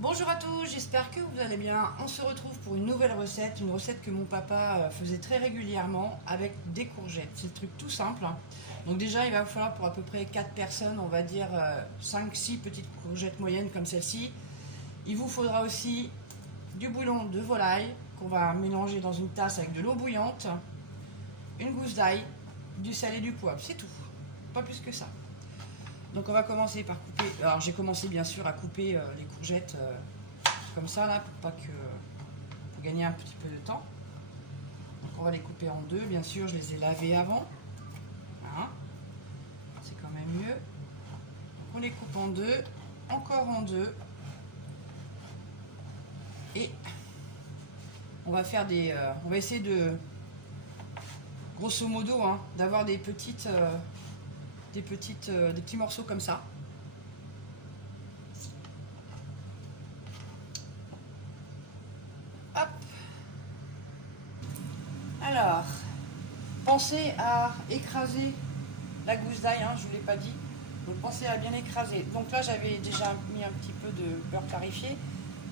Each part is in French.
Bonjour à tous, j'espère que vous allez bien. On se retrouve pour une nouvelle recette, une recette que mon papa faisait très régulièrement avec des courgettes. C'est un truc tout simple, hein. Donc déjà, il va vous falloir pour à peu près 4 personnes, on va dire 5-6 petites courgettes moyennes comme celle-ci. Il vous faudra aussi du bouillon de volaille qu'on va mélanger dans une tasse avec de l'eau bouillante, une gousse d'ail, du sel et du poivre, c'est tout. Pas plus que ça. Donc on va commencer par couper. Alors j'ai commencé bien sûr à couper les courgettes comme ça là pour gagner un petit peu de temps. Donc on va les couper en deux. Bien sûr je les ai lavées avant. Voilà. C'est quand même mieux. Donc on les coupe en deux, encore en deux. Et on va faire on va essayer de grosso modo hein, d'avoir des petits morceaux comme ça. Hop. Alors, pensez à écraser la gousse d'ail, hein, je ne vous l'ai pas dit. Donc pensez à bien écraser. Donc là j'avais déjà mis un petit peu de beurre clarifié.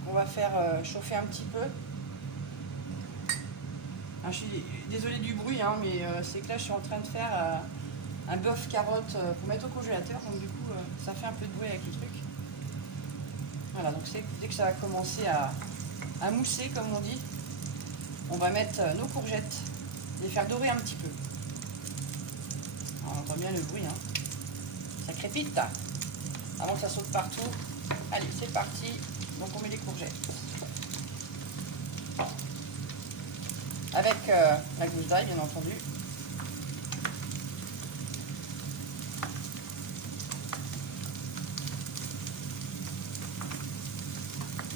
On va faire chauffer un petit peu. Ah, je suis désolée du bruit, hein, mais c'est que là je suis en train de faire un bœuf carotte pour mettre au congélateur, donc du coup ça fait un peu de bruit avec le truc. Voilà, donc dès que ça va commencer à mousser comme on dit, on va mettre nos courgettes, les faire dorer un petit peu. Alors, on entend bien le bruit, hein. Ça crépite avant que ça saute partout. Allez, c'est parti, donc on met les courgettes. Avec la gousse d'ail bien entendu.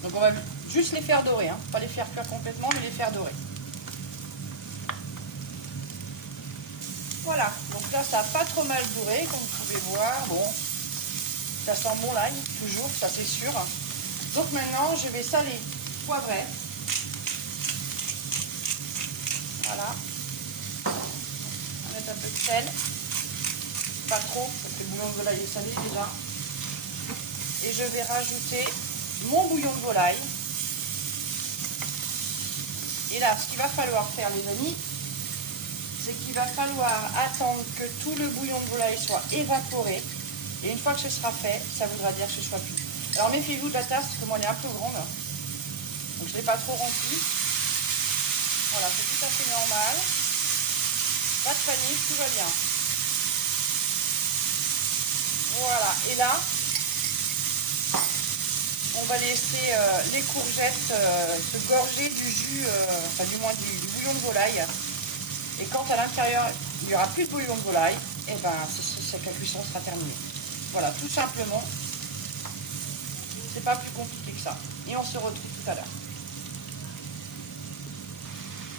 Donc on va juste les faire dorer, hein. Pas les faire cuire complètement, mais les faire dorer. Voilà, donc là ça n'a pas trop mal doré, comme vous pouvez voir. Bon, ça sent bon l'ail, toujours, ça c'est sûr. Donc maintenant je vais saler, poivrer. Voilà. On va mettre un peu de sel. Pas trop, parce que le bouillon de volaille est salé déjà. Et je vais rajouter mon bouillon de volaille. Et là, ce qu'il va falloir faire, les amis, c'est qu'il va falloir attendre que tout le bouillon de volaille soit évaporé. Et une fois que ce sera fait, ça voudra dire que ce soit cuit. Alors méfiez-vous de la tasse, parce que moi elle est un peu grande. Donc je ne l'ai pas trop remplie. Voilà, c'est tout à fait normal. Pas de panique, tout va bien. Voilà, et là, on va laisser les courgettes se gorger du jus, enfin du moins du bouillon de volaille. Et quand à l'intérieur, il n'y aura plus de bouillon de volaille, et ben c'est que la cuisson sera terminée. Voilà, tout simplement. C'est pas plus compliqué que ça. Et on se retrouve tout à l'heure.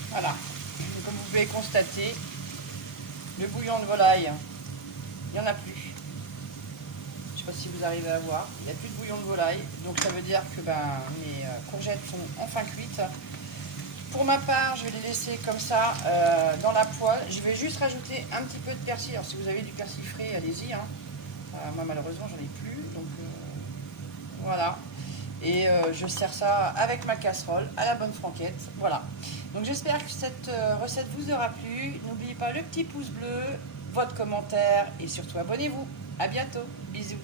Voilà. Et comme vous pouvez constater, le bouillon de volaille, il n'y en a plus. Je ne sais pas si vous arrivez à voir. Il n'y a plus de bouillon de volaille. Donc ça veut dire que mes courgettes sont enfin cuites. Pour ma part, je vais les laisser comme ça dans la poêle. Je vais juste rajouter un petit peu de persil. Alors si vous avez du persil frais, allez-y, hein. Moi malheureusement j'en ai plus. Donc voilà. Et je sers ça avec ma casserole à la bonne franquette. Voilà. Donc j'espère que cette recette vous aura plu. N'oubliez pas le petit pouce bleu, votre commentaire et surtout abonnez-vous. À bientôt. Bisous.